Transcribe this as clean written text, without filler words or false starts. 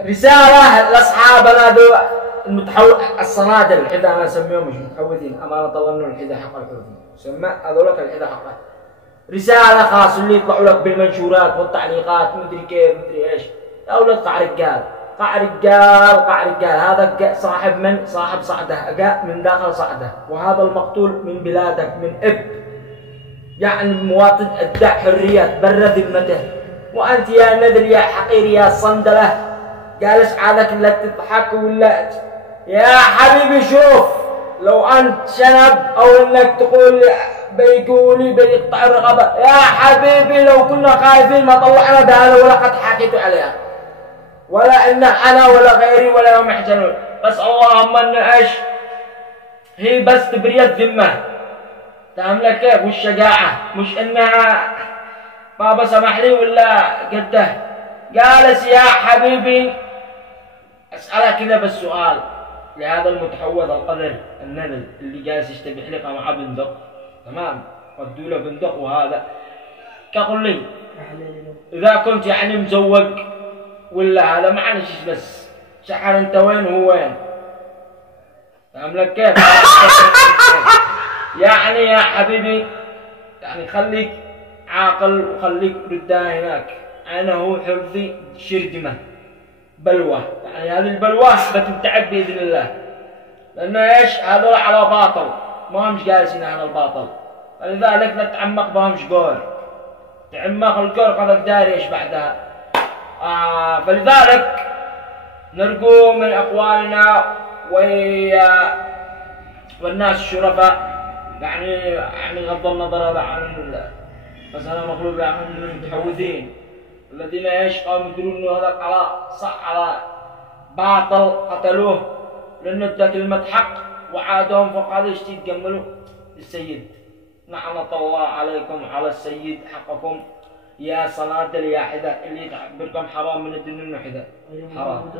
رسالة لأصحابنا ذو الصنادل الحذاء أنا أسميهم مش متحوذين أمانة الله إنه الحذاء حق الحوثيين سمى هذولك الحذاء حقه رسالة خاصة اللي يطلعوا لك بالمنشورات والتعليقات مدري كيف مدري إيش يا أولاد قع رجال قع رجال قع رجال هذا صاحب من صاحب صعده جاء من داخل صعده وهذا المقتول من بلادك من يعني مواطن ادعى حريات بر ذمته وأنت يا نذل يا حقير يا صندلة جالس عادك لا تضحك ولا يا حبيبي شوف لو أنت شنب أو إنك تقول بيقولي بيقطع الرقبة يا حبيبي لو كنا خايفين ما طلعنا بهذا ولا قد حكيت عليها ولا إن أنا ولا غيري ولا يوم يحزنون بس اللهم إن إيش هي بس تبرية ذمة تعمل كيف والشجاعة مش إنها بابا سمح لي ولا قده جالس يا حبيبي أسألك كذا بالسؤال لهذا المتحوذ القذر النذل اللي جالس يشتبه حلقة مع بندق تمام ودوا له بندق وهذا كقول لي إذا كنت يعني مزوج ولا هذا معلش بس شحر أنت وين وهو وين فهم لك كيف يعني يا حبيبي يعني خليك عاقل وخليك ردها هناك أنا هو حفظي شردمة بلوى يعني هذه البلوى بتبتعد بإذن الله لأنه إيش هذول على باطل ما همش جالسين على الباطل فلذلك لا تعمق بهمش قول تعمق القول قد داري إيش بعدها فلذلك نرجو من أقوالنا والناس الشرفاء يعني غض النظر عن مثلا مغلوب عن المتحوذين الذين ايش قاموا يقولون انه هذاك على باطل قتلوه لانه ادى كلمة حق وعادهم فقالوا ايش تتجملوا السيد لعنة الله عليكم على السيد حقكم يا صنادل يا حذاء اللي يعبركم حرام من الدنيا حذاء حرام